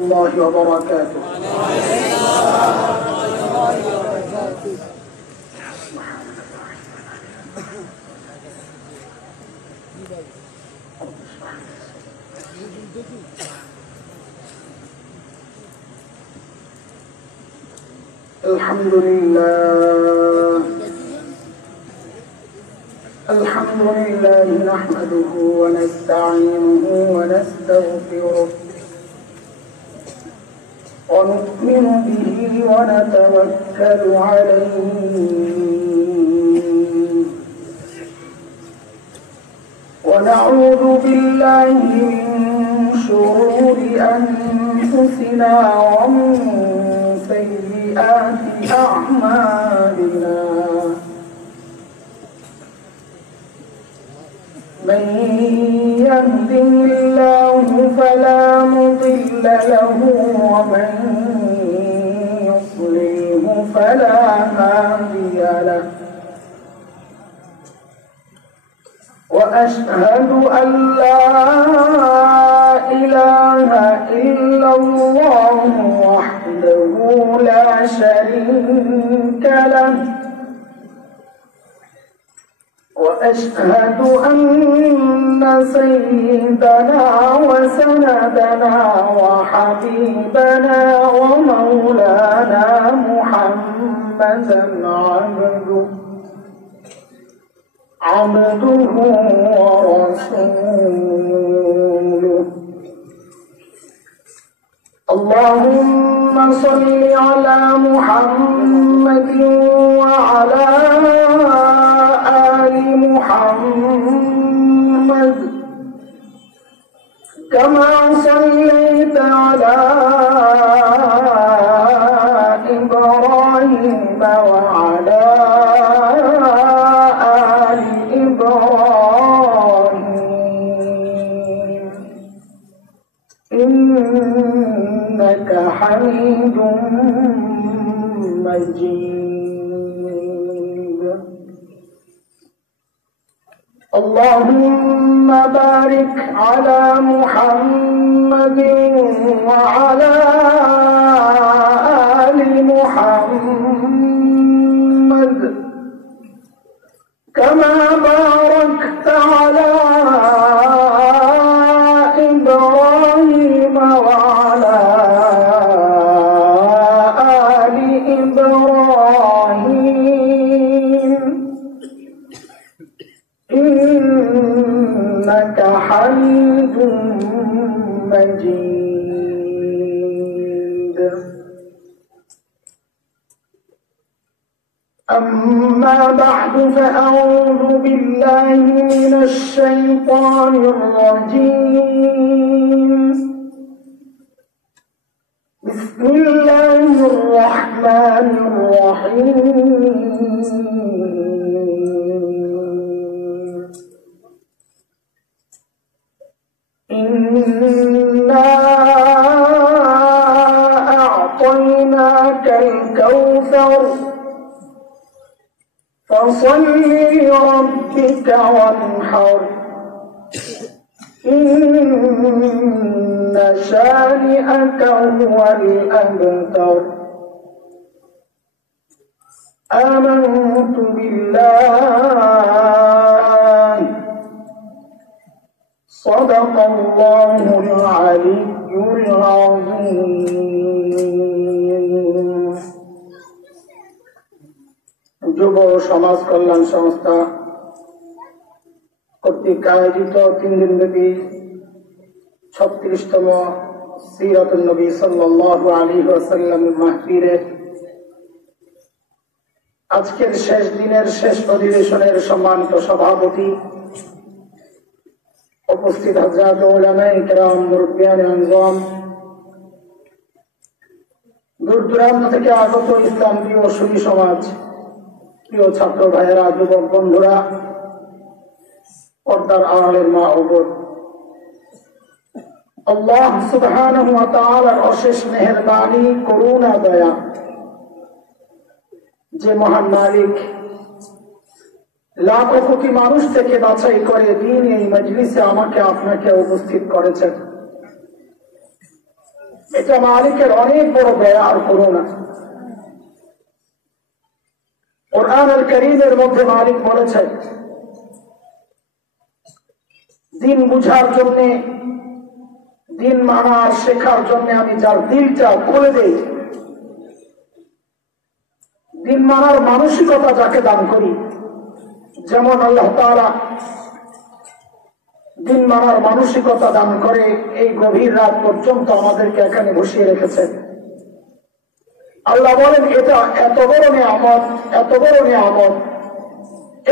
الله وبركاته. الحمد لله نحمده ونستعينه ونستغفره ونؤمن به ونتوكل عليه ونعوذ بالله من شرور أنفسنا ومن سيئات أعمالنا من يهده الله فلا مضل له ومن يضلله فلا هادي له وأشهد أن لا إله إلا الله وحده لا شريك له وأشهد أن سيدنا وسندنا وحبيبنا ومولانا محمدا عبده ورسوله. اللهم صل على محمد وعلى آل محمد كما صليت على إبراهيم وعلى آل إبراهيم إنك حميد مجيد. اللهم بارك على محمد وعلى آل محمد كما باركت على إبراهيم وعلى آل إبراهيم إنك حميد مجيد. أما بعد فأعوذ بالله من الشيطان الرجيم. بسم الله الرحمن الرحيم. إنا أعطيناك الكوثر فصل لربك وانحر إن شانئك هو الأبتر. آمنت بالله صدق الله العلي العظيم. যুব সমাজ কল্যাণ সংস্থা কর্তৃক আয়োজিত 3 দিনব্যাপী 36তম সিরাতুন নবী সাল্লাল্লাহু আলাইহি ওয়াসাল্লাম মাহফিলে আজকের শেষ দিনের শেষ অধিবেশনের সম্মানিত সভাপতি, উপস্থিত হযরত উলামায়ে কেরাম, মুরব্বিয়ানে আযম, দূর দূরান্ত থেকে আগত ইসলাম প্রিয় সুন্নি সমাজ, প্রিয় ছাত্র ভাইয়েরা, যুবক বন্ধুরা, পর্দার আড়ালের মা ও বোন, আল্লাহ সুবহানাহু ওয়া তাআলার অশেষ মেহেরবানি, করুণা, দয়া, যে মহান মালিক লাখো কোটি মানুষ থেকে বাছাই করে দিন এই মজলিসে আমাকে আপনাকে উপস্থিত করেছেন, এটা মালিকের অনেক বড় দয়া আর করুণা। কুরআন আল কারীমের মধ্যে মালিক বলেছেন, দিন বুঝার জন্য, দিন মানার শেখার জন্য আমি যার দিলটা খুলে দেই, দিন মানার মানসিকতা যাকে দান করি, যেমন আল্লাহ তাআলা দিন মানার মানসিকতা দান করে এই গভীর রাত পর্যন্ত আমাদেরকে এখানে বসিয়ে রেখেছেন। আল্লাহ বলেন, এটা এত বড় নিয়ামত, এত বড় নিয়ামত।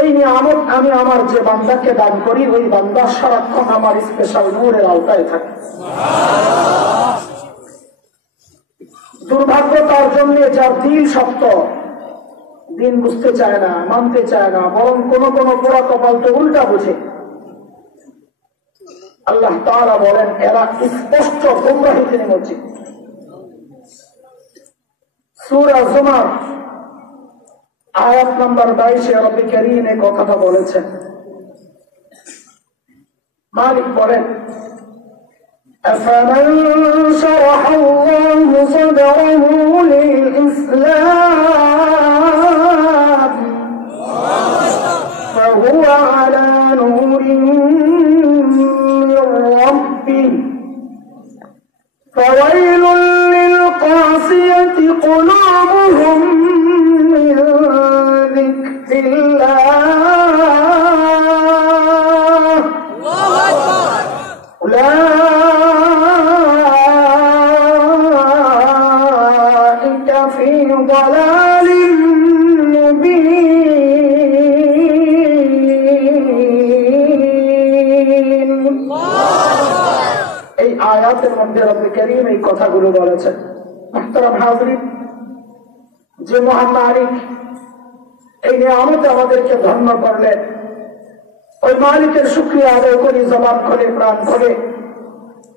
এই নিয়ামত আমি আমার যে বান্দাকে দান করি, ওই বান্দা সারাক্ষণ আমার স্পেশাল নূরের আওতায় থাকে। দুর্ভাগ্য তার জন্য যার দিল শক্ত, দিন বুঝতে চায় না, মানতে চায় না, বরং কোন কোন পোড়া কপাল তো উল্টা বুঝে। আল্লাহ তাআলা বলেন, এরা স্পষ্ট গুমরাহিতে নিমজ্জিত। সূরা জুমার আয়াত নম্বর 22 রব্বুল কারীম এই কথাটা বলেছেন। মালিক বলেন, আফামান শারাহাল্লাহু সাদরাহু লিল ইসলাম ফাহুয়া আলা নূরিন মির রাব্বিহি ফাওয়াইলুল লিল কাসিয়াতি কুলুবুহুম মিন যিকরিল্লাহ উলাইকা ফি দালালিন মুবিন। এই আয়াতের মধ্যে রব্বুল কারীম এই কথাগুলো বলেছেন। মুহতারাম হাজরিন, যে মহান মালিক এই নিয়ামত আমাদেরকে ধন্য করলেন, ওই মালিকের শুকরিয়া আদায় করি, জবান খুলে, প্রাণ খুলে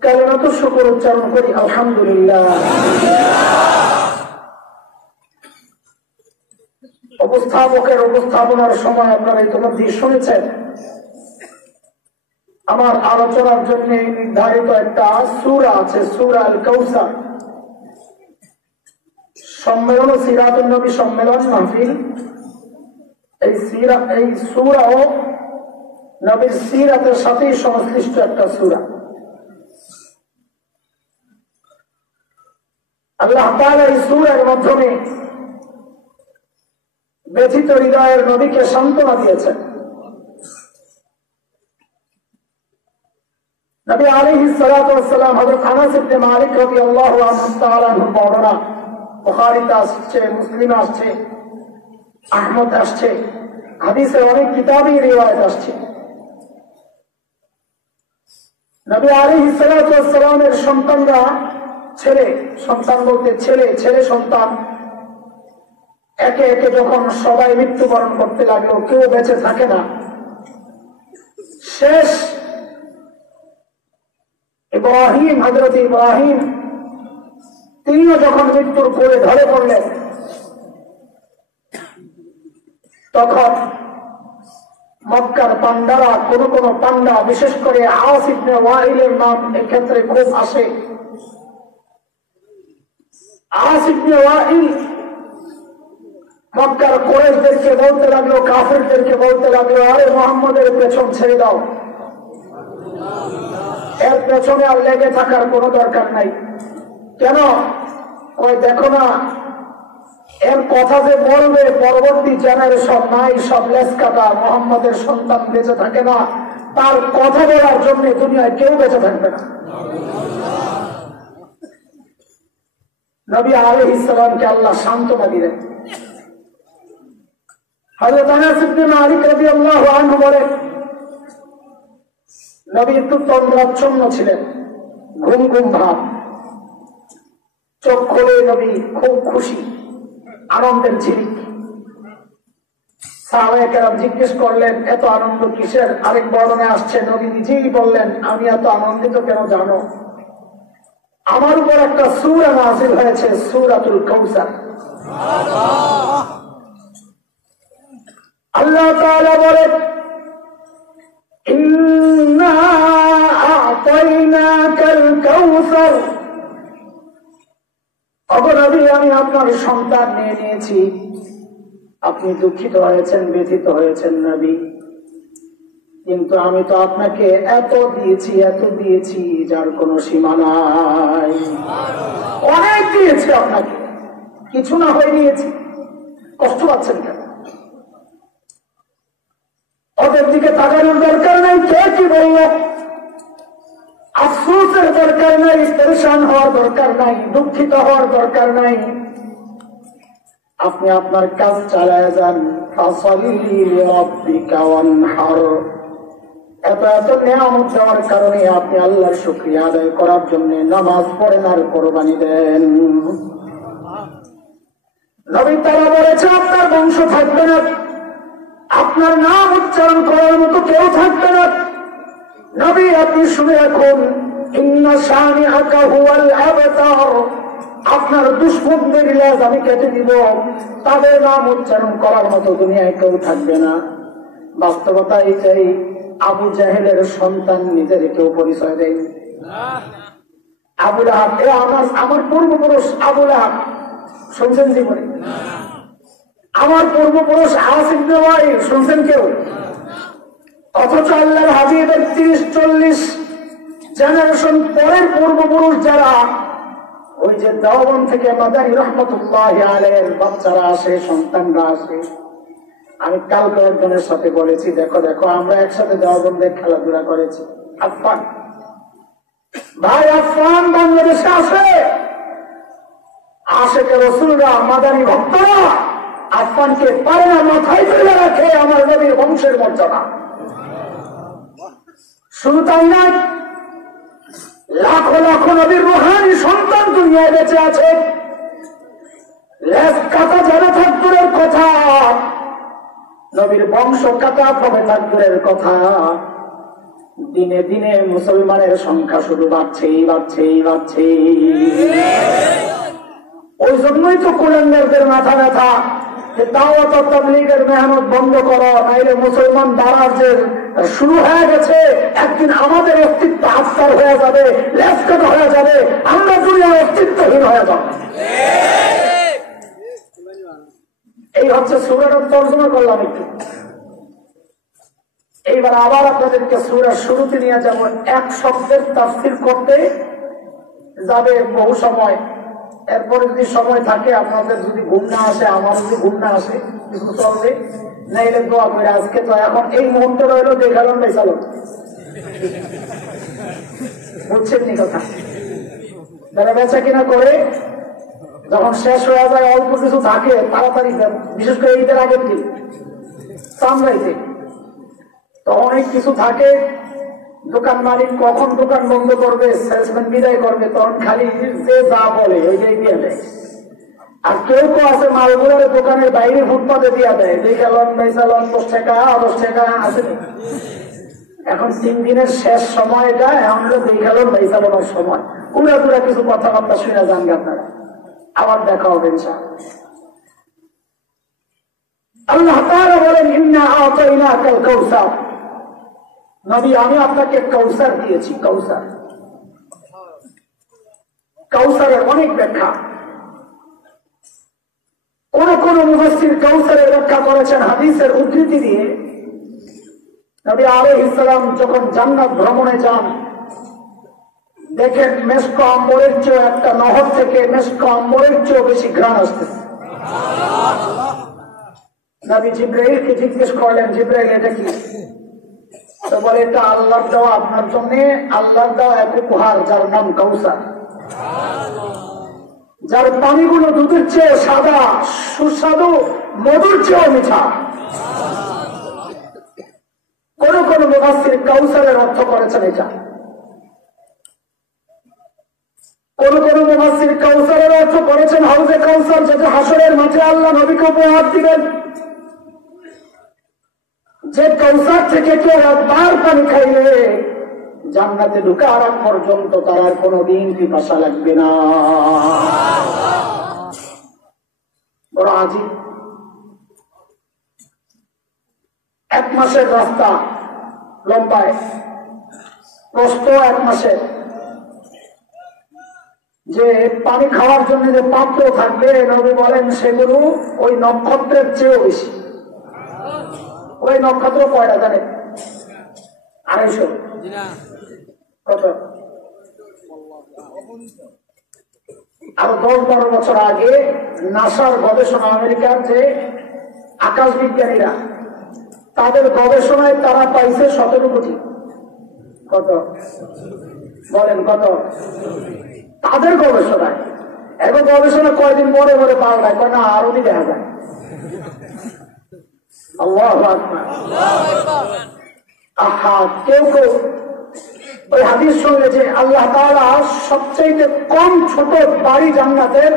কালিমাতু শুকর উচ্চারণ করি, আলহামদুলিল্লাহ। উপস্থাপকের উপস্থাপনার সময় আপনারা ইতিমধ্যে শুনেছেন, আমার আলোচনার জন্য নির্ধারিত একটা সূরা আছে, সূরা আল কাউসার। সম্মেলন ও সিরাতুন নবী সম্মেলন মাহফিল, এই সূরা ও নবীর সিরাতের সাথে সংশ্লিষ্ট একটা সূরা। আল্লাহ তাআলা এই সূরার মাধ্যমে ব্যথিত হৃদয়ের নবীকে সান্ত্বনা দিয়েছেন। নবী আলাইহিস সালাতু ওয়াস সালাম হযরত আনাস ইবনে মালিক রাদিয়াল্লাহু আনহু তাআলা বর্ণনা, বুখারীতে আসছে, মুসলিমে আসছে, আহমদ আসছে, হাদিসে অনেক কিতাবই রিওয়ায়াত আসছে। নবী আলাইহিস সালাতু ওয়াস সালামের সন্তানরা, ছেলে সন্তান বলতে ছেলে সন্তান, একে একে যখন সবাই মৃত্যুবরণ করতে লাগলো, কেউ বেঁচে থাকে না। শেষ ইব্রাহিম, হযরত ইব্রাহিম, তিনিও যখন মৃত্যুর কোলে ঢলে পড়লেন, তখন মক্কার পান্ডারা, কোন কোন পান্ডা, বিশেষ করে আস ইবনে ওয়াইলের নাম এক্ষেত্রে খুব আসে। আস ইবনে ওয়াইল মক্কার কুরাইশদেরকে বলতে লাগলো, কাফিরদেরকে বলতে লাগলো, আরে মুহাম্মদের পেছন ছেড়ে দাও, এর পেছনে আর লেগে থাকার কোনো দরকার নাই। কেন? ওই দেখো না, এর কথা যে বলবে পরবর্তী জেনারেশন নাই, সব লেস কাটা, মুহাম্মদের সন্তান বেঁচে থাকে না, তার কথা বলার জন্য দুনিয়ায় কেউ বেঁচে থাকবে না। নবী আলাইহিস সালামকে আল্লাহ সান্ত্বনা দিলেন। হযরত আনাস ইবনে মালিক রাদিয়াল্লাহু আনহু বলেন, নবী একটু তন্দ্রাচ্ছন্ন ছিলেন, ঘুম ঘুম ভাব। চোখ খুলে নবী খুব খুশি, আনন্দের ঝিলিক। সাহাবায়ে কেরাম জিজ্ঞেস করলেন, এত আনন্দ কিসের? আরেক বর্ণনে আসছে, নবী নিজেই বললেন, আমি এত আনন্দিত কেন জানো? আমার উপর একটা সূরা নাযিল হয়েছে, সূরাতুল কাউসার। আল্লাহ তাআলা বলেন, ইন্না আ'তাইনাকাল কাউসার অগনবী, আমি আপনার সন্তান নিয়ে নিয়েছি, আপনি দুঃখিত হয়েছেন, ব্যথিত হয়েছেন নবী, কিন্তু আমি তো আপনাকে এত দিয়েছি যার কোনো সীমা নাই। অনেক দিয়েছি আপনাকে, কিছু না হয়ে নিয়েছি, কষ্ট পাচ্ছেন কেন? ওদের দিকে তাকানোর দরকার নাই, কে কি বলল আফসোসের দরকার নাই, পরেশান হওয়ার দরকার নাই, দুঃখিত হওয়ার দরকার নাই। আপনি আপনার কাজ চালায় যান। এত এত নিয়ামত দেওয়ার কারণে আপনি আল্লাহর শুকরিয়া আদায় করার জন্য নামাজ পড়েন আর কোরবানি দেন। নবী তারা বলেছে আপনার বংশ থাকবে না, আপনার নাম উচ্চারণ করার মতো কেউ থাকবে না। নবী আপনি শুনে রাখুন, ইন্না শানিআকা হুয়াল আবতার, আপনার দুশমনদের লেজ আমি কেটে দিব, তাদের নাম উচ্চারণ করার মতো দুনিয়ায় কেউ থাকবে না। বাস্তবতা এটাই। আবু জাহেলের সন্তান নিজের কেউ পরিচয় দেয়। আবু লাহাব, আমার পূর্বপুরুষ আবু লাহাব, শুনছেন জীবনে? আমার পূর্বপুরুষ আস ইবনে ওয়াইল, শুনছেন কেউ? অথচ আল্লাহর হাবিবের 30-40 জেনারেশন পরের পূর্বপুরুষ যারা, ওই যে দেওবন্দ থেকে মাদানী রহমতুল্লাহ আলাইহির বাচ্চারা আসে, সন্তানরা আসে। আমি কাল কয়েকজনের সাথে বলেছি, দেখো আমরা একসাথে দেওবন্দে খেলাধুলা করেছি। আফফান ভাই, আফফান বাংলাদেশে আসে, আশেকে রাসূলরা, মাদানী ভক্তরা আফফানকে পারে না মাথায় তুলে রাখে আমার নবীর বংশের মর্যাদা। শুধু তাই না, লাখো লাখো নবীর রুহানি সন্তান দুনিয়ায় বেঁচে আছে। লেজ কাটা যাবে থাকদুরের কথা, নবীর বংশ কাটা হবে থাকদুরের কথা। দিনে দিনে মুসলমানের সংখ্যা শুধু বাড়ছে। ওই জন্যই তো কুলাঙ্গারদের মাথা ব্যথা, দাওয়াত ও তাবলীগের মেহনত বন্ধ করো, নাইলে মুসলমান বাড়ার যে শুরু হয়ে গেছে, একদিন আমাদের অস্তিত্ব আস্তার হয়ে যাবে, লেফট হয়ে যাবে, আমরা দুনিয়ার অস্তিত্বহীন হয়ে যাব। এই হচ্ছে সূরার তর্জমা করলাম একটু। এইবার আবার আপনাদেরকে সূরার শুরুতে নিয়ে যাব। এক শব্দের তাফসীর করতে যাবে বহু সময়। এরপরে যদি সময় থাকে, আপনাদের যদি ঘুম না আসে, আমার যদি ঘুম না আসে, কিছু চলবে, নাইলে দোয়া করে। আজকে তো এখন এই মুহূর্তে রইলো দেখালাম বেচালো, বুঝছেন নি কথা? যারা বেচা কিনা করে, যখন শেষ হয়ে যায়, অল্প কিছু থাকে, তাড়াতাড়ি, বিশেষ করে ঈদের আগের দিন চামড়াইতে, তো অনেক কিছু থাকে। দোকান মালিক কখন দোকান বন্ধ করবে, সেলসম্যান বিদায় করবে, তখন খালি যে যা বলে ওইটাই দিয়ে দেয়। আর কেউ তো আছে মালগুলার দোকানের বাইরে ফুটপাতে দিয়ে দেয়, দেখালন বেচালন 10 টাকা 10 টাকা আছে। এখন 3 দিনের শেষ সময় এটা, এখন দেখালন বেচালনের সময়। পুরা কিছু কথাবার্তা শুনে যান আপনারা, আবার দেখা হবে ইনশাআল্লাহ। আল্লাহ তাআলা বলেন, ইন্না আতাইনাকাল কাউসার, নবী আমি আপনাকে কাউসার দিয়েছি। কাউসারের অনেক ব্যাখ্যা। কোন মুফাসসির কাউসারের ব্যাখ্যা করেছেন হাদিসের উদ্ধৃতি দিয়ে। নবী আলাইহিস সালাম যখন জান্নাত ভ্রমণে যান, দেখেন মেশক আম্বরের চেয়ে, একটা নহর থেকে মেশক আম্বরের চেয়ে বেশি ঘ্রাণ আসতেছে। নবী জিবরাইলকে জিজ্ঞেস করলেন, জিবরাইল এটা কি? তো বলে, এটা আল্লাহর দেওয়া, আপনার জন্য আল্লাহর দেওয়া এক উপহার, যার নাম কাউসার, যার পানিগুলো দুধের চেয়ে সাদা, সুস্বাদু, মধুর চেয়েও মিঠা। কোন মুফাসসির কাউসারের অর্থ করেছেন এটা। কোন মুফাসসির কাউসারের অর্থ করেছেন হাউজে কাউসার, যেটা হাসরের মাঠে আল্লাহ নবীকে উপহার দিবেন। যে কাউসার থেকে কেউ একবার পানি খাইলে জান্নাতে ঢুকার আগ পর্যন্ত তার আর কোনদিন পিপাসা লাগবে না। বড় আজীব। 1 মাসের রাস্তা লম্বায়, প্রস্থ 1 মাসের, যে পানি খাওয়ার জন্য যে পাত্র থাকবে, নবী বলেন সেগুলো ওই নক্ষত্রের চেয়েও বেশি। ওই নক্ষত্র কয়টা জানে? 250। কত? আরো 10-12 বছর আগে নাসার গবেষণা, আমেরিকার যে আকাশ বিজ্ঞানীরা, তাদের গবেষণায় তারা পাইছে 17 কোটি। কত বলেন? কত? তাদের গবেষণায়। এখন গবেষণা কয়দিন পরে পরে পাওয়া যায়, না আরো দেখা যায়। আল্লাহু আকবার। আহা, কেউ কেউ ওই হাদিস শুনলে যে আল্লাহ তাআলা সবচেয়ে কম ছোট বাড়ি জান্নাতের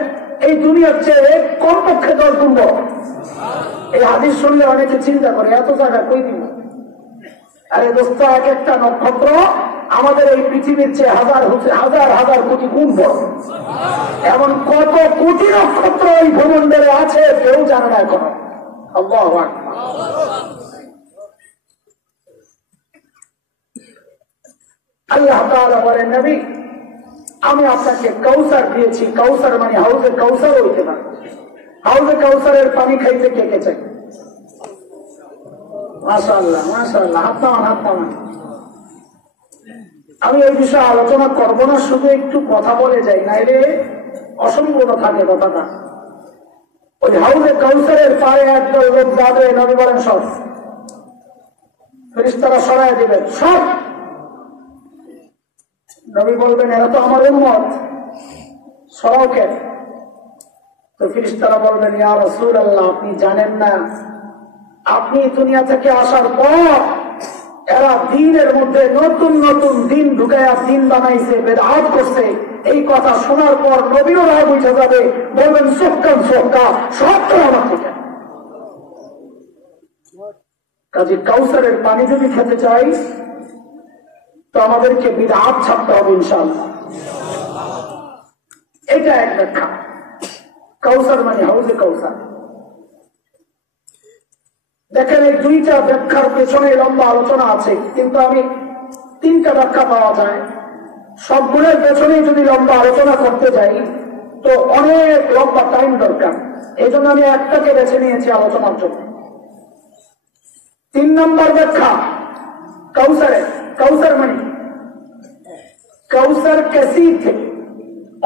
এই দুনিয়ার চেয়ে কমপক্ষে 10 গুণ বড়। এই হাদিস শুনলে অনেকে চিন্তা করে এত জায়গা কই দিব। আরে দোস্ত, এক একটা নক্ষত্র আমাদের এই পৃথিবীর চেয়ে হাজার হাজার হাজার কোটি গুণ বড়। এমন কত কোটি নক্ষত্র এই ভূমণ্ডলে আছে কেউ জানে না এখনো। আল্লাহু আকবার। আল্লাহ তাআলা বলেন, নবী আমি আপনাকে কাউসার দিয়েছি। কাউসার মানে হাউজে কাউসার হইতে পারে। হাউজে কাউসারের পানি খাইতে কে কে চাই? মাশাআল্লাহ মাশাআল্লাহ, হাত নামান হাত নামান। আমি এই বিষয়ে আলোচনা করব না, শুধু একটু কথা বলে যাই, নাইলে অসম্পূর্ণ থাকে কথাটা। ওই হাউজে কাউসারের পায়ে একদল লোক যাবে, নবী বলেন সব ফেরেশতারা সরায় দিবেন, সব। নবী বলবেন এরা তো আমার উম্মত, সরাও কেন? তো ফেরেশতারা বলবেন ইয়া রাসূলুল্লাহ, আপনি জানেন না আপনি দুনিয়া থেকে আসার পর এরা দিনের মধ্যে নতুন নতুন দিন ঢুকাইয়া দিন বানাইছে, বেদআত করছে। এই কথা শোনার পর নবীও রাগ উঠে যাবে, বলবেন সক্কান সক্কা, সব তো আমার থেকে। কাজে কাউসারের পানি যদি খেতে চাই তো আমাদেরকে বিদআত ছাড়তে হবে ইনশাআল্লাহ। এটা এক ব্যাখ্যা। কাউসার মানে হাউজে কাউসার। দেখেন, এই দুইটা ব্যাখ্যার পেছনে লম্বা আলোচনা আছে, কিন্তু আমি 3টা ব্যাখ্যা পাওয়া যায়। সবগুলোর পেছনে যদি লম্বা আলোচনা করতে যাই তো অনেক লম্বা টাইম দরকার। এই জন্য আমি একটাকে বেছে নিয়েছি আলোচনার জন্য। 3 নম্বর ব্যাখ্যা কাউসারের। কাউসার মানে কাউসার কেসি থেকে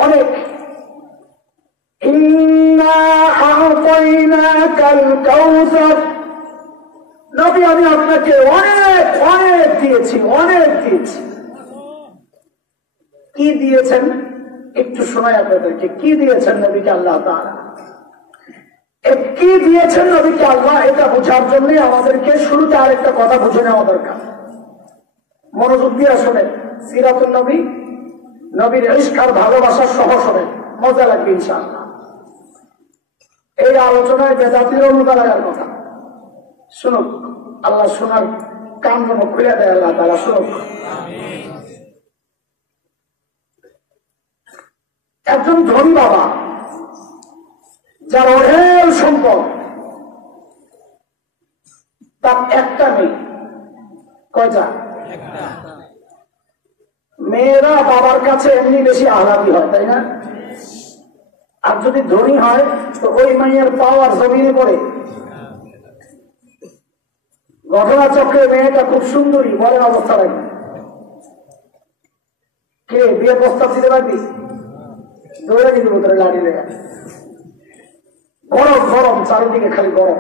অনেক। ইন্না আ'তাইনাকাল কাউসার, নবী আমি আপনাকে অনেক অনেক দিয়েছি, অনেক দিয়েছি। কি দিয়েছেন একটু শোনাই আপনাদেরকে। কি দিয়েছেন নবীকে আল্লাহ তাআলা? কি দিয়েছেন নবীকে আল্লাহ, এটা বোঝার জন্য আমাদেরকে শুরুতে আরেকটা কথা বুঝে নেওয়া দরকার। মনোযোগ দিয়ে শোনেন। সিরাতুন নবী, নবীর ইশক আর ভালোবাসা সহ শোনেন, মজা লাগবে ইনশাআল্লাহ। এই আলোচনায় বেদাতিরও মজা লাগার কথা। শুনুক আল্লাহ, শোনার কান যেন খুলে দেয় আল্লাহ তাআলা। শুনুক। একজন ধনী বাবা, যার অঢেল সম্পদ, তার একটা মেয়ে। কয়টা? মেয়েরা বাবার কাছে এমনি বেশি আহ্লাদি হয়, তাই না? আর যদি ধনী হয় তো ওই মেয়ের পাওয়ার জমিনে পড়ে। ঘটনা চক্রে মেয়েটা খুব সুন্দরী, বলেন অবস্থা রাখবে। কে বিয়ে প্রস্তাব দিতে পারবি? দৌড়ে দিতে ভিতরে লাড়ি লেগে। গরম গরম, চারিদিকে খালি গরম।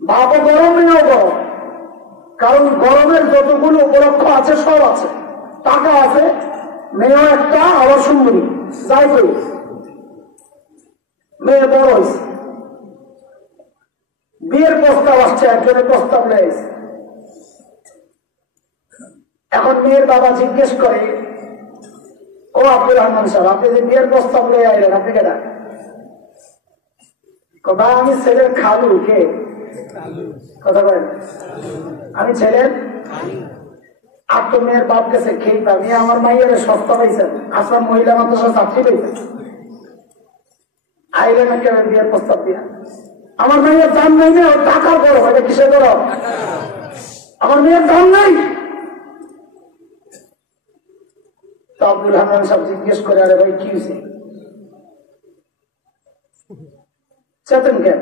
বাপও গরম, মেয়েও গরম। কারণ গরমের যতগুলো উপলক্ষ আছে সব আছে। টাকা আছে, মেয়েও একটা, আবার সুন্দরী। যাই করি, মেয়ে বড় হয়েছে, বিয়ের প্রস্তাব আসছে, একজনের প্রস্তাব রয়েছে। এখন মেয়ের বাবা জিজ্ঞেস করে, ও আব্দুর রহমান সাহেব, আপনি যে বিয়ের প্রস্তাব লয়ে আইলেন, আপনি কেনা? কথা, আমি ছেলের খালু। কে কথা বলেন? আমি ছেলের। আর তো মেয়ের বাপ গেছে খেয়ে পাবি, আমার মাইয়ের সস্তা পাইছেন, আসাম মহিলা মাদ্রাসা ছাত্রী পাইছেন, আইলেন নাকি আমি বিয়ের প্রস্তাব দিয়া? আমার মেয়ের দাম নাই না, টাকার বড় হয়, কিসের বড়? আমার মেয়ের দাম নাই। তো আব্দুল হান্নান সাহেব জিজ্ঞেস করে, আরে ভাই কি হয়েছে, চেতেন কেন,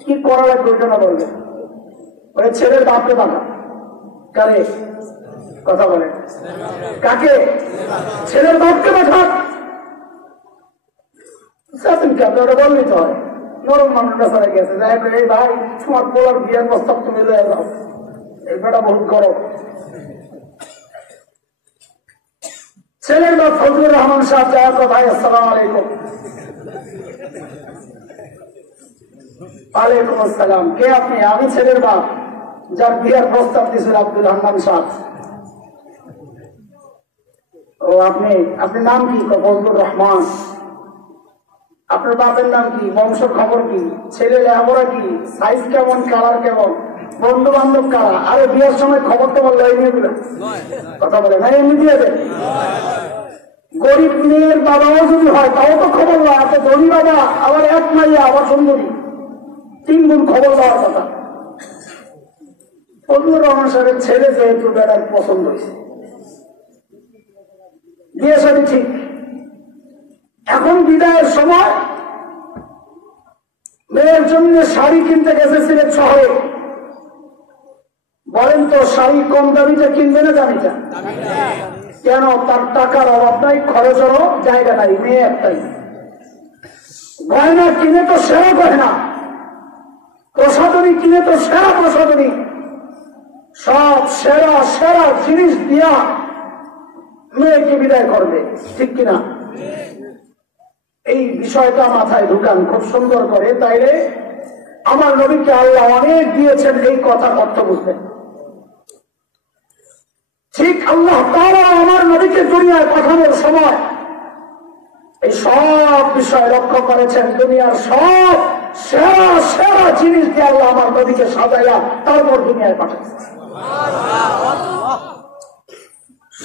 কি করা লাগবে ওইটা না বলবে? বলে ছেলের বাপকে পাঠা। কারে কথা বলে? কাকে? ছেলের বাপকে পাঠা। চেতেন কি আপনি ওটা বললেই তো হয়, নরম মানুষটা চলে গেছে। এই ভাই তোমার পোলার বিয়ের প্রস্তাব তুমি লয়ে যাও, এই বেটা বহুত গরম। ছেলের বাপ ফজলুর রহমান সাহেব যায়, ভাই আসসালাম আলাইকুম। ওয়ালাইকুম আসসালাম। কে আপনি? আমি ছেলের বাপ, যার বিয়ের প্রস্তাব দিয়েছিল আব্দুল হান্নান সাহেব। ও আপনি, আপনার নাম কি? ফজলুর রহমান। আপনার বাপের নাম কি? বংশ খবর কি? ছেলে লেখাপড়া কি? সাইজ কেমন? কালার কেমন? বন্ধু বান্ধব কারা? আরে বিয়ের সময় খবর টবর লয় নিয়ে দিলেন কথা বলে না, এমনি দিয়ে দেন। গরিব মেয়ের বাবাও যদি হয় তাও তো খবর লয়। এত ধনী বাবা, আবার এক মাইয়া, আবার সুন্দরী, 3 গুণ খবর লওয়ার কথা। ফজলুর রহমান সাহেবের ছেলে যেহেতু বেড়ার পছন্দ হয়েছে, বিয়ে শাদী ঠিক। এখন বিদায়ের সময় মেয়ের জন্য শাড়ি কিনতে গেছে সিলেট শহরে। বলেন তো শাড়ি কম দামিটা কিনবে না দামিটা? কেন? তার টাকার অভাব নাই, খরচেরও জায়গা নাই, মেয়ে একটাই। গয়না কিনে তো সেরা গয়না, প্রসাদনী কিনে তো সেরা প্রসাদনী, সব সেরা সেরা জিনিস দিয়া মেয়েকে বিদায় করবে, ঠিক কিনা? এই বিষয়টা মাথায় ঢুকান খুব সুন্দর করে, তাইলে আমার নবীকে আল্লাহ অনেক দিয়েছেন এই কথা অর্থ বুঝবেন। ঠিক আল্লাহ তাআলা আমার নবীকে দুনিয়ায় পাঠানোর সময় এই সব বিষয় লক্ষ্য করেছেন। দুনিয়ার সব সেরা সেরা জিনিস দিয়ে আল্লাহ আমার নবীকে সাজাইয়া তারপর দুনিয়ায় পাঠাচ্ছে।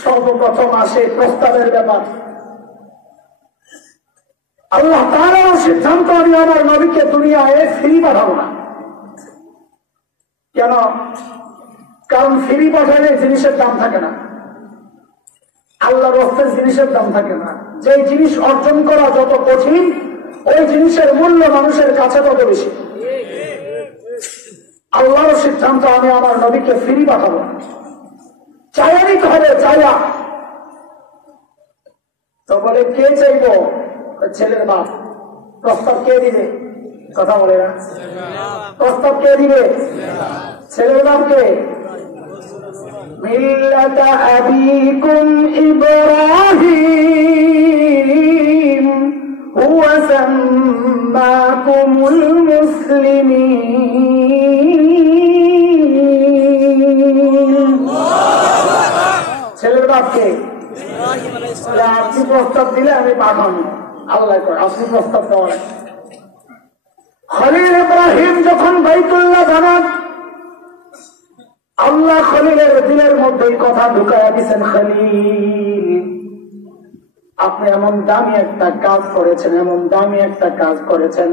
সর্বপ্রথম আসে প্রস্তাবের ব্যাপার। আল্লাহ তাআলার সিদ্ধান্ত, আমি আমার নবীকে দুনিয়ায় ফ্রি পাঠাবো না। কেন? কারণ ফ্রি পাঠালে জিনিসের দাম থাকে না, আল্লাহর রাস্তায় জিনিসের দাম থাকে না। যে জিনিস অর্জন করা যত কঠিন, ওই জিনিসের মূল্য মানুষের কাছে তত বেশি। আল্লাহর সিদ্ধান্ত, আমি আমার নবীকে ফ্রি পাঠাবো না, চাইয়া নিতে হবে, চাইয়া। তো বলে কে চাইব? ছেলের বাপ। প্রস্তাব কে দিবে? কথা বলে না, প্রস্তাব কে দিবে? ছেলের বাপকে। মিল্লাতা আবিকুম ইব্রাহিম হুয়া সাম্মাকুমুল মুসলিমিন। ছেলের বাপকে। আপনি প্রস্তাব দিলে আমি পাঠানো, আল্লাহ করে আপনি প্রস্তাব দেওয়া। খলিল ইব্রাহিম যখন বাইতুল্লাহ বানান, আল্লাহ খলিলের দিলের মধ্যে কথা ঢুকাইয়া দিচ্ছেন, খলিল আপনি এমন দামি একটা কাজ করেছেন, এমন দামি একটা কাজ করেছেন,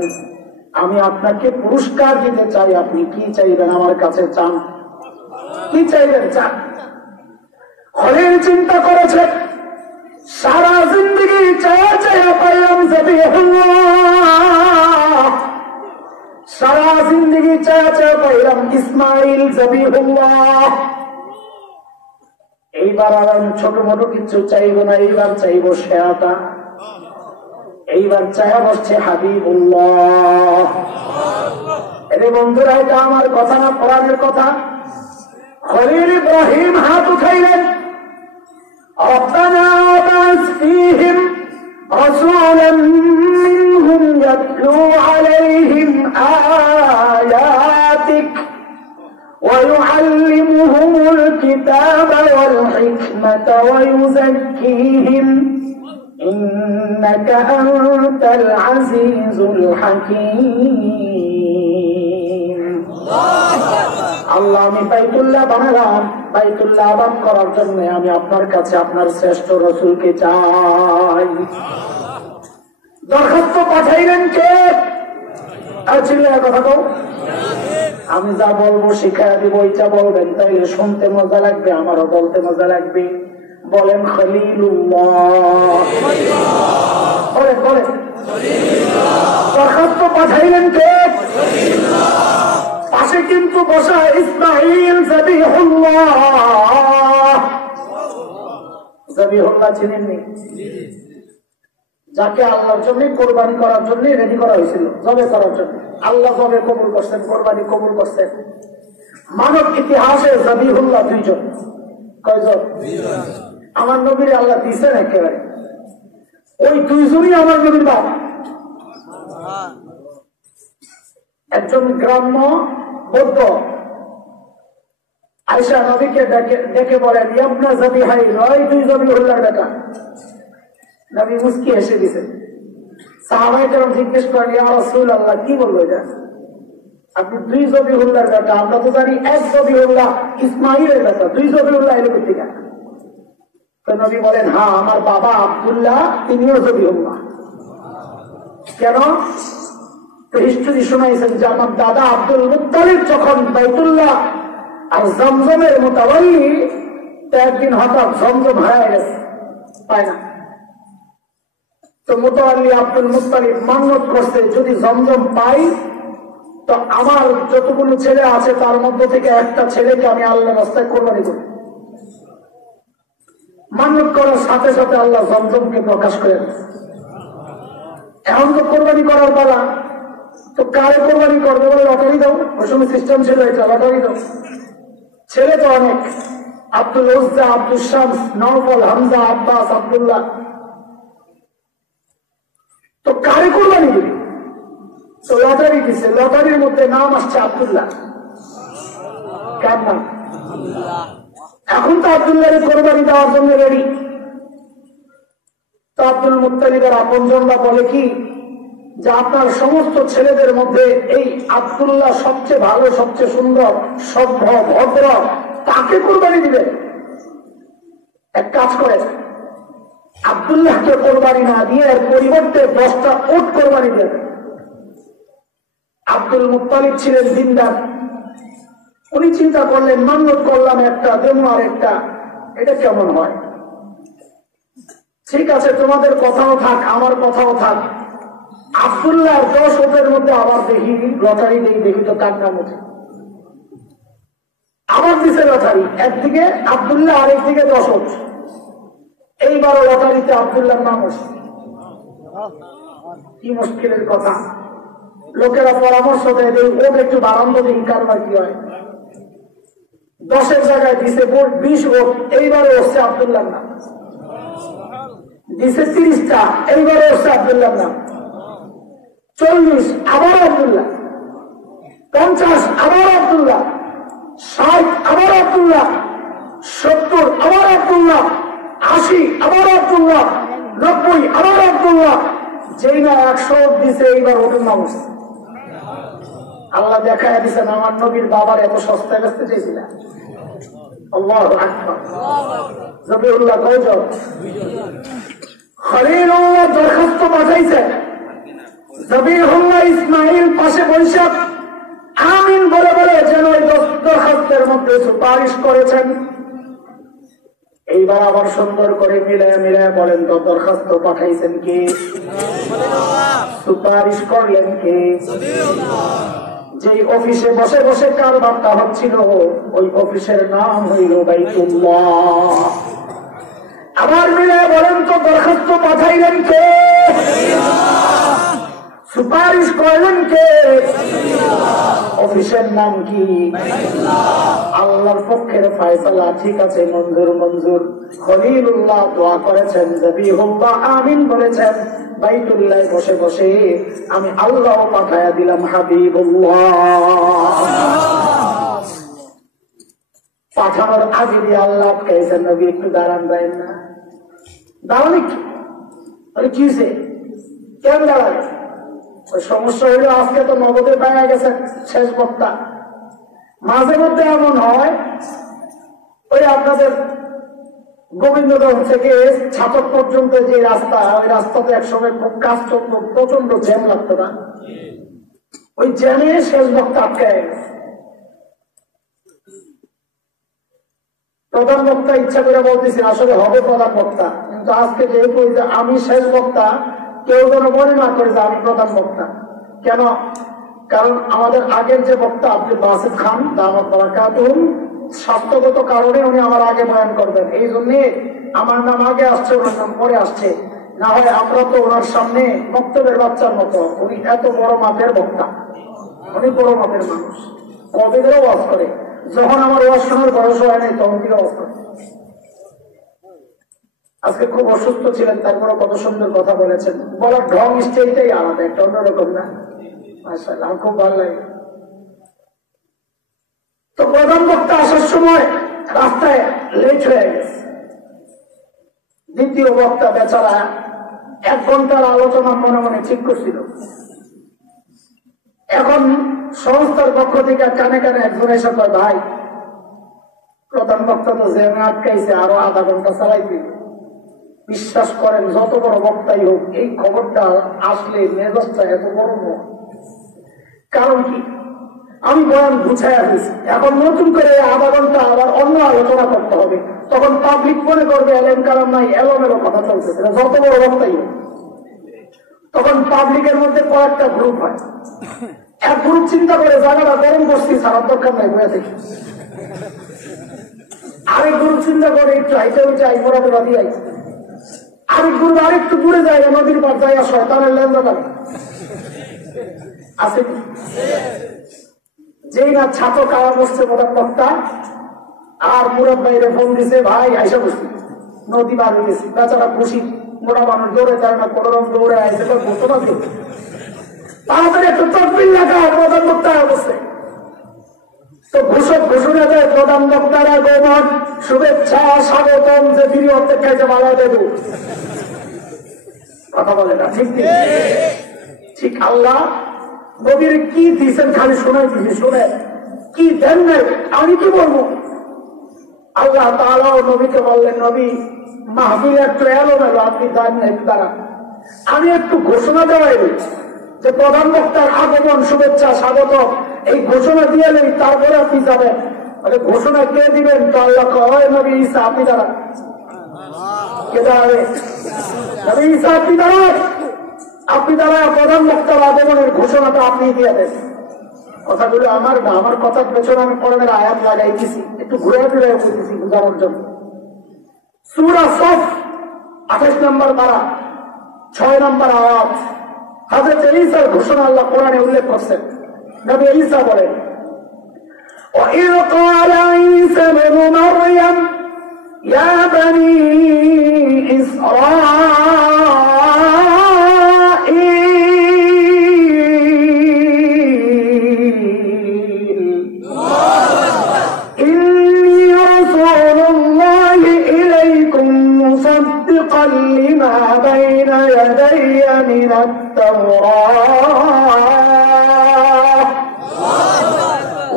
আমি আপনাকে পুরস্কার দিতে চাই। আপনি কি চাইবেন? আমার কাছে চান। কি চাইবেন? চান। খলিল চিন্তা করেছে, সারা জিন্দগি চায়া চায়া পাইলাম জবিহুল্লাহ, সারা জিন্দগি চায়া চায়া পাইলাম ইসমাইল জবিহুল্লাহ। এইবার আর আমি ছোট মোটো কিছু চাইব না, এইবার চাইব শেয়াটা। এইবার চায়া বসছে হাবিবুল্লাহ। এরে বন্ধুরা, এটা আমার কথা না, কোরআনের কথা। খলিল ইব্রাহিম হাত উঠাইলেন, ربنا وابعث فيهم رسولا منهم يتلو عليهم آياتك ويعلمهم الكتاب والحكمة ويزكيهم إنك أنت العزيز الحكيم। আল্লাহ, আমি বাইতুল্লাহ বানালাম, বাইতুল্লাহ আবাদ করার জন্য আমি আপনার কাছে আপনার শ্রেষ্ঠ রসুলকে চাই। দরখাস্ত পাঠাইলেন কে? কথা কও। আমি যা বলবো শিখাই দিব, ওইটা বলবেন, তাইলে শুনতে মজা লাগবে, আমারও বলতে মজা লাগবে। বলেন খলিলুল্লাহ। বলেন বলেন দরখাস্ত পাঠাইলেন কে? পাশে কিন্তু বসা ইসমাঈল যাবিহুল্লাহ। যাবিহুল্লাহ চিনেননি? যাকে আল্লাহর জন্য কোরবানি করার জন্য রেডি করা হয়েছিল, জবে করার জন্য। আল্লাহ জবে কবুল করছেন, কোরবানি কবুল করছেন। মানব ইতিহাসে যাবিহুল্লাহ দুইজন। কয়জন? আমার নবীর আল্লাহ দিচ্ছেন একেবারে। ওই দুইজনই আমার নবীর বাপ। একজন গ্রাম্য বৌদ্ধ আয়েশা নবীকে ডেকে বলেন, ইবনা যাবিহাইল, ওই দুই যাবিহুল্লাহর বেটা। নবী মুস্কি হেসে দিয়েছেন। সাহাবায়ে কেরাম জিজ্ঞেস করেন, ইয়া রাসূলুল্লাহ, কি বলবো এটা? আপনি দুই যাবিহুল্লাহর বেটা, আমরা তো জানি এক যাবিহুল্লাহ ইসমাঈলের বেটা, দুই যাবিহুল্লাহ এলো কোথেকে? তো নবী বলেন, হ্যাঁ, আমার বাবা আব্দুল্লাহ তিনিও যাবিহুল্লাহ। কেন? তো হিস্ট্রি শোনাইছেন যে আমার দাদা আব্দুল মুত্তালিব যখন বাইতুল্লাহ আর জমজমের মুতাওয়াল্লি, তো একদিন হঠাৎ জমজম হারিয়ে গেছে, পায় না। তো মুতাওয়াল্লি আব্দুল মুত্তালিব মান্নত করছে, যদি জমজম পাই তো আমার যতগুলো ছেলে আছে তার মধ্য থেকে একটা ছেলেকে আমি আল্লাহর রাস্তায় কোরবানি করি। মান্নত করার সাথে সাথে আল্লাহ জমজমকে প্রকাশ করেন। এখন তো কোরবানি করার পালা, তো কারে কোরবানি করবে বলে লটারি দাও। ওই সময় সিস্টেম ছিল এটা, লটারি দাও। ছেলে তো অনেক, আব্দুল উজ্জা, আব্দুল শামস, নওফল, হামজা, আব্বাস, আব্দুল্লাহ। তো কারে কোরবানি দিবি? তো লটারি দিছে, লটারির মধ্যে নাম আসছে আব্দুল্লাহ। কার নাম? এখন তো আব্দুল্লাহর কোরবানি দেওয়ার জন্য রেডি। তো আব্দুল মুত্তালিবের আপনজনরা বলে কি, যে আপনার সমস্ত ছেলেদের মধ্যে এই আব্দুল্লাহ সবচেয়ে ভালো, সবচেয়ে সুন্দর, সভ্য, ভদ্র, তাকে কোরবানি দিবেন। এক কাজ করে, আব্দুল্লাহকে কোরবানি না দিয়ে এর পরিবর্তে 10টা উট কোরবানি দেন। আব্দুল মুত্তালিব ছিলেন দিনদার। উনি চিন্তা করলেন, মান্নত করলাম একটা, দেবো আর একটা, এটা কেমন হয়? ঠিক আছে, তোমাদের কথাও থাক, আমার কথাও থাক। আব্দুল্লাহ 10 উটের মধ্যে আবার দেখি লটারি দেখি তো কার নাম ওঠে। আবার দিছে লটারি, একদিকে আব্দুল্লাহ আর একদিকে 10 উট। এইবারও লটারিতে আব্দুল্লাহর নাম ওঠে। কি মুশকিলের কথা! লোকেরা পরামর্শ দেয়, ওট একটু বারান্দ দিন, কারবার কি হয়। 10-এর জায়গায় দিছে 20 ওট, এইবারও হচ্ছে আব্দুল্লাহর নাম। দিছে 30টা, এইবারও হচ্ছে আব্দুল্লাহর নাম। 40, আবার আব্দুল্লাহ। 50, আবার আব্দুল্লাহ। 60, আবার আব্দুল্লাহ। 70, আবার আব্দুল্লাহ। 80, আবার আব্দুল্লাহ। 90, আবার আব্দুল্লাহ। যেই না 100 দিছে, এইবার ওটার নাম হচ্ছে। আল্লাহ দেখায় দিচ্ছেন, আমার নবীর বাবার এত সস্তায় বেচতে চেয়েছিল। আল্লাহু আকবার। যাবিহুল্লাহ কয়জন? খলিলুল্লাহ দরখাস্ত পাঠাইছে। যাবিহুল্লাহ ইসমাঈল পাশে বসে আমিন বলে বলে যেন ওই দরখাস্তের মধ্যে সুপারিশ করেছেন। এইবার আবার সুন্দর করে মিলায় মিলায় বলেন তো, দরখাস্ত পাঠাইছেন কে? সুপারিশ করলেন কে? যে অফিসে বসে বসে কারবারটা হচ্ছিল, ওই অফিসের নাম হইল বাইতুল্লাহ। আবার মিলায় বলেন তো, দরখাস্ত পাঠাইলেন কে? সুপারিশ করলেন কে? অফিসের নাম কি? আল্লাহর পক্ষের ফয়সালা। ঠিক আছে, মঞ্জুর মঞ্জুর। খলিলুল্লাহ দোয়া করেছেন, যাবিহুল্লাহ আমিন বলেছেন। বাইতুল্লাহ বসে বসে আমি আল্লাহ পাঠায়া দিলাম হাবিবুল্লাহ। পাঠানোর আগে দিয়ে আল্লাহ আটকাইছেন, নবী একটু দাঁড়ান, দেন না? দাঁড়ানি কি হয়েছে? কেন দাঁড়ায়? ওই সমস্যা হইল, আজকে তো নগদে পাওয়া গেছে শেষ বক্তা। মাঝে মধ্যে এমন হয়, ওই আপনাদের গোবিন্দগঞ্জ থেকে ছাতক পর্যন্ত যে রাস্তা, ওই রাস্তাতে একসময় খুব কাজ চলতো, প্রচন্ড জ্যাম লাগতো না? ওই জ্যামে শেষ বক্তা আটকায় গেছে। প্রধান বক্তা ইচ্ছা করে বলতেছি আসলে হবে প্রধান বক্তা, কিন্তু আজকে যেহেতু আমি শেষ বক্তা, কেউ যেন মনে না করে যে আমি প্রধান বক্তা। কেন? কারণ আমাদের আগের যে বক্তা আব্দুল বাসিত খান দামাত বারাকাতুহু, স্বাস্থ্যগত কারণে উনি আমার আগে বয়ান করবেন, এই জন্য আমার নাম আগে আসছে, ওনার নাম পরে আসছে। না হয় আমরা তো ওনার সামনে বক্তব্যের বাচ্চার মতো। উনি এত বড় মাপের বক্তা, উনি বড় মাপের মানুষ, কবিদেরও ওয়াজ করে। যখন আমার ওয়াজ শোনার বয়স হয় নাই তখন তিনি ওয়াজ করে। আজকে খুব অসুস্থ ছিলেন, তারপরে কত সুন্দর কথা বলেছেন। বলার ঢং স্টাইলটাই আলাদা, একটা অন্যরকম না? মাশাআল্লাহ, আমার খুব ভালো লাগে। তো প্রধান বক্তা আসার সময় রাস্তায় লেট হয়ে গেছে। দ্বিতীয় বক্তা বেচারা 1 ঘন্টার আলোচনা মনে মনে ঠিক করছিল। এখন সংস্থার পক্ষ থেকে কানে কানে একজন এসে কয়, ভাই প্রধান বক্তা তো জেমে আটকাইছে, আরো আধা ঘন্টা চালাই দিল। বিশ্বাস করেন, যত বড় বক্তাই হোক, এই খবরটা আসলে মেজাজটা এত গরম হয়। কারণ কি? আমি বয়ান গুছাইয়া ফেলছি, এখন নতুন করে আধা ঘন্টা আবার অন্য আলোচনা করতে হবে। তখন পাবলিক মনে করবে এলেন কালাম নাই, এলোমেলো কথা চলতেছে, যত বড় বক্তাই হোক। তখন পাবলিকের মধ্যে কয়েকটা গ্রুপ হয়। এক গ্রুপ চিন্তা করে জায়গাটা গরম করছি, সারার দরকার নাই, বয়ে থেকে। আরেক গ্রুপ চিন্তা করে একটু হাইতে উঠে আই মোড়া মোড়া দিয়ে আই। আরেক গ্রুপ আরেকটু দূরে যায়, নদীর পার যায়, শয়তানের লেনদা করে আছে। যেই না ছাত্র কারা বসছে প্রধান বক্তা, আর মুরাদ ভাইরে ফোন দিছে, ভাই আইসা বসছি, নদী পার হয়ে গেছি। বেচারা খুশি, মোটা মানুষ দৌড়ে যায় না, কোন রকম দৌড়ে আইসে, বসতে পারছি তাড়াতাড়ি একটু তকবির লাগা, প্রধান বক্তা বসছে। তো ঘোষক ঘোষণা দেয়, প্রধান বক্তারা গোমন শুভেচ্ছা স্বাগতম, যে তিনি অপেক্ষায় যে মালা দেব। কথা বলে না? ঠিক ঠিক। আল্লাহ নবীর কি দিয়েছেন খালি শোনাই দিয়েছে, শুনে কি দেন নাই আমি কি বলবো। আল্লাহ তাআলাও নবীকে বললেন, নবী মাহফিল একটু এলোমেলো, আপনি দেন নাই তারা, আমি একটু ঘোষণা দেওয়াই যে প্রধান বক্তার আগমন শুভেচ্ছা স্বাগত, এই ঘোষণা দিয়ে নেই, তারপরে আপনি যাবেন। ঘোষণা কে দিবেন? তো আল্লাহ কয়, নবী ঈসা আপনি দাঁড়ান। কে দাঁড়াবে? নবী ঈসা আপনি দাঁড়ান, আপনি দ্বারা প্রধান বক্তার আগমনের ঘোষণাটা আপনি দিয়ে দেন। কথাগুলো আমার না, আমার কথার পেছনে আমি কোরআনের আয়াত লাগাই দিছি, একটু ঘুরে ফিরে বলতেছি বোঝানোর জন্য। সূরা সফ 28 নম্বর পারা 6 নম্বর আয়াত, হযরত ঈসার ঘোষণা আল্লাহ কোরআনে উল্লেখ করছেন। নবী ঈসা বলেন, وَإِذْ قَالَ عِيسَى ابْنُ مَرْيَمَ يَا بَنِي لما بين يدي من التوراة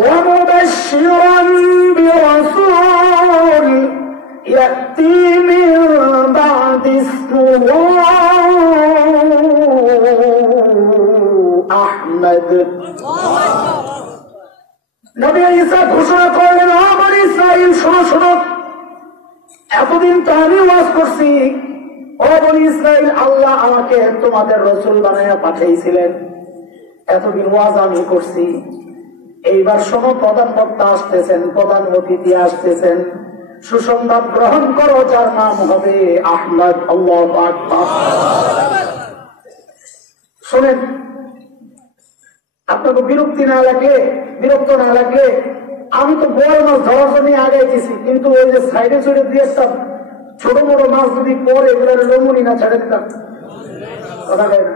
ومبشرا برسول يأتي من بعد اسمه أحمد। নবী ঈসা ঘোষণা করলেন, আমার ইসরাইল শোনো শোনো, এতদিন তো আমি ওয়াজ করছি, ও বনি ইসরাইল, আল্লাহ আমাকে তোমাদের রাসূল বানায়া পাঠিয়েছিলেন, এতদিন ওয়াজ আমি করছি। এইবার শোনো, প্রধান বক্তা আসতেছেন, প্রধান অতিথি আসতেছেন, সুসংবাদ গ্রহণ করো, যার নাম হবে আহমদ। আল্লাহু আকবার। শোনেন, আপনাকে বিরক্ত না লাগলে আমি তো বড় মাছ ধরার জন্য আগাইতেছি, কিন্তু ওই যে সাইডে সাইডে দিয়ে ছোট বড় মাছ যদি পরে এগুলোর রমুনি না ছেড়ে দিতাম। কথা কয় না?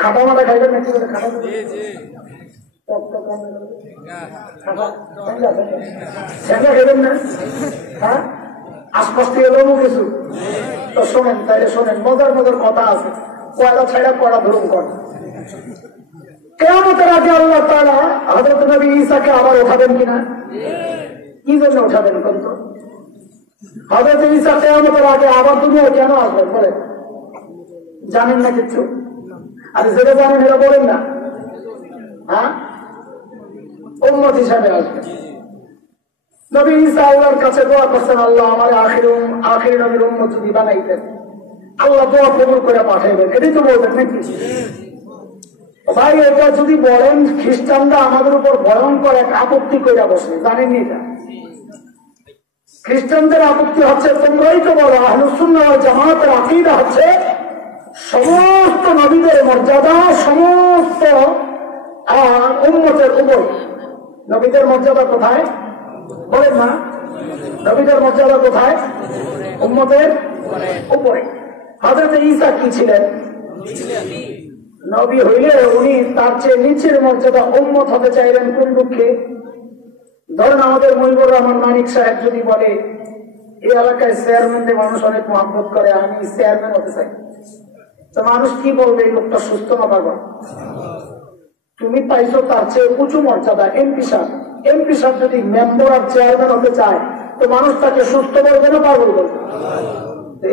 খাটা মাটা খাইবেন নাকি? খাইবেন না? হ্যাঁ, আশপাশ থেকে রমু কিছু তো শোনেন, তাইলে শোনেন, মজার মজার কথা আছে। কয়লা ছাইড়া কয়লা ধরুন কর। কিয়ামতের আগে আল্লাহ তাআলা হযরত নবী ঈসাকে আবার উঠাবেন কিনা? কি জন্য উঠাবেন? কিন্তু হযরত ঈসা কিয়ামতের আগে আবার দুনিয়ায় কেন আসবেন বলেন? জানেন না কিছু? আর যেটা জানেন এটা বলেন না। হ্যাঁ, উম্মত হিসাবে আসবেন। নবী ঈসা আল্লাহর কাছে দোয়া করছেন, আল্লাহ আমার আখির নবীর উম্মত যদি বানাইতেন, আল্লাহ দোয়া কবুল করে পাঠাইবেন। এটাই তো বলবেন নাকি ভাই? এটা যদি বলেন, খ্রিস্টানরা আমাদের উপর ভয়ঙ্কর এক আপত্তি করে বসে, জানেননি এটা? খ্রিস্টানদের আপত্তি হচ্ছে, তোমরাই তো বলো আহলুস সুন্নাহ ওয়াল জামাতের আকীদা হচ্ছে সমস্ত নবীদের মর্যাদা সমস্ত উম্মতের উপর। নবীদের মর্যাদা কোথায় বলেন না? নবীদের মর্যাদা কোথায়? উম্মতের উপরে। হযরত ঈসা কি ছিলেন? নবী হইলে উনি তার চেয়ে নিচের মর্যাদা উম্মত হতে চাইলেন কোন দুঃখে? ধরেন আমাদের মনিবুর রহমান মানিক সাহেব যদি বলে এই এলাকায় চেয়ারম্যানদের মানুষ অনেক মহব্বত করে, আমি চেয়ারম্যান হতে চাই, তো মানুষ কি বলবে? এই লোকটা সুস্থ না পাগল? তুমি পাইছো তার চেয়ে উঁচু মর্যাদা এমপি সাহেব। এমপি সাহেব যদি মেম্বার আর চেয়ারম্যান হতে চায়, তো মানুষ তাকে সুস্থ বলবে না পাগল বলবে?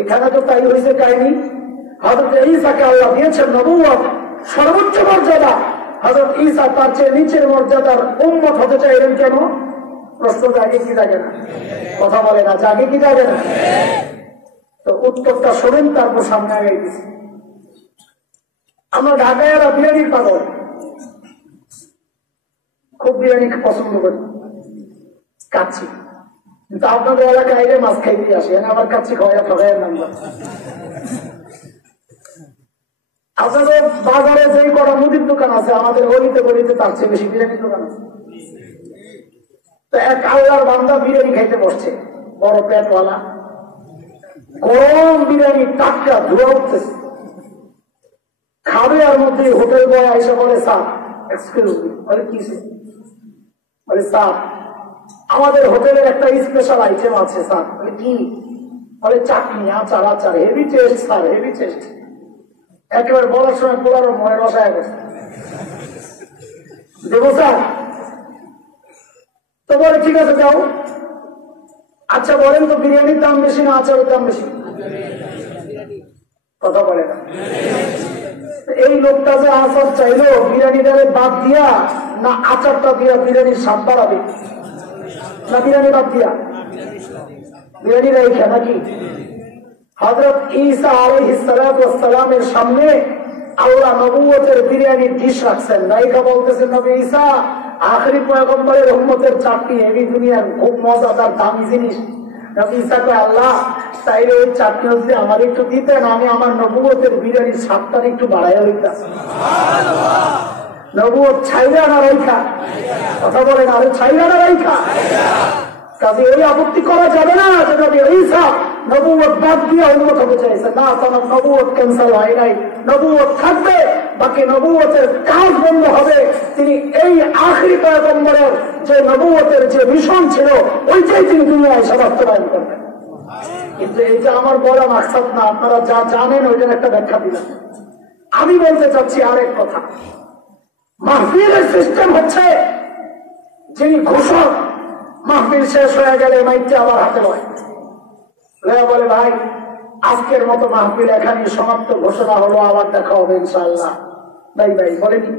এখানে তো তাই হয়েছে কাহিনী। হযরত ঈসাকে আল্লাহ দিয়েছেন নবুয়ত, সর্বোচ্চ মর্যাদা। হযরত ঈসা তার চেয়ে নিচের মর্যাদার উম্মত হতে চাইলেন কেন? প্রশ্ন জাগে কি জাগে না? কথা বলে না, জাগে কি জাগে না? তো উত্তরটা শোনেন, তারপর সামনে আগে দিচ্ছি। আমরা ঢাকায় বিরিয়ানির পাগল, খুব বিরিয়ানি পছন্দ করি, কাচ্ছি। কিন্তু আপনাদের এলাকায় আইলে মাছ খাইতে আসে, আবার কাচ্ছি খাওয়াইয়া ঠকাইয়ের নাম্বার। আপনাদের বাজারে যে কটা মুদির দোকান আছে, আমাদের গলিতে গলিতে তার চেয়ে বেশি বিরিয়ানির দোকান আছে। তো এক আল্লাহর বান্দা বিরিয়ানি খাইতে বসছে, বড় পেটওয়ালা, গরম বিরিয়ানি, টাটকা, ধোয়া উঠতেছে। খাবে আর মধ্যে হোটেল বয় আইসা বলে, স্যার এক্সকিউজ মি। বলে কি? বলে স্যার আমাদের হোটেলের একটা স্পেশাল আইটেম আছে স্যার। বলে কি? বলে চাটনি, আচার। আচার heavy taste sir, heavy taste. একেবারে বলার সময় পোলার মনে রসায় গেছে। দেবো স্যার? তো বলে ঠিক আছে যাও। আচ্ছা বলেন তো, বিরিয়ানির দাম বেশি না আচারের দাম বেশি? কথা বলে না। এই লোকটা যে আচার চাইলো, বিরিয়ানিটারে বাদ দিয়া না আচারটা দিয়া বিরিয়ানির স্বাদ বাড়াবে, না বিরিয়ানি বাদ দিয়া বিরিয়ানি রেখে নাকি? হযরত ঈসা আলাইহিস সালামের সামনে আল্লাহ নবুয়তের বিরিয়ানির ডিশ রাখছেন, রাইখা বলতেছেন, নবী ঈসা আখেরি পয়গম্বরের উম্মতের চাটনি, এই দুনিয়ার খুব মজাদার দামি জিনিস। নবী ঈসা কয়, আল্লাহ তাইলে ওই চাটনি যদি আমার একটু দিতেন, আমি আমার নবুয়তের বিরিয়ানির স্বাদটা একটু বাড়াইয়া হইতাম। নবুয়ত ছাইরা না রাইখা? কথা বলেন, আরে ছাইরা না রাইখা? কাজে ওই আপত্তি করা যাবে না যে নবী ঈসা নবুয়ত বাদ দিয়ে উম্মত হতে চাইছে। না, তার নবুয়ত ক্যান্সেল হয় নাই, নবুয়ত থাকবে, বাকি নবুয়তের কাজ বন্ধ হবে। তিনি এই আখেরি পয়গম্বরের যে নবুয়তের যে মিশন ছিল, ওইটাই তিনি দুনিয়ায় বাস্তবায়ন করবেন। কিন্তু এইটা আমার বলা মাকসাদ না, আপনারা যা জানেন ওইটার একটা ব্যাখ্যা দিলাম। আমি বলতে চাচ্ছি আরেক কথা। মাহফিলের সিস্টেম হচ্ছে, যিনি ঘোষক, মাহফিল শেষ হয়ে গেলে মাইকটা আবার হাতে লয়, বলে ভাই আজকের মতো মাহফিল এখানে সমাপ্ত, ঘোষণা হলো, আবার দেখা হবে ইনশাআল্লাহ। ভাই ভাই বলেনি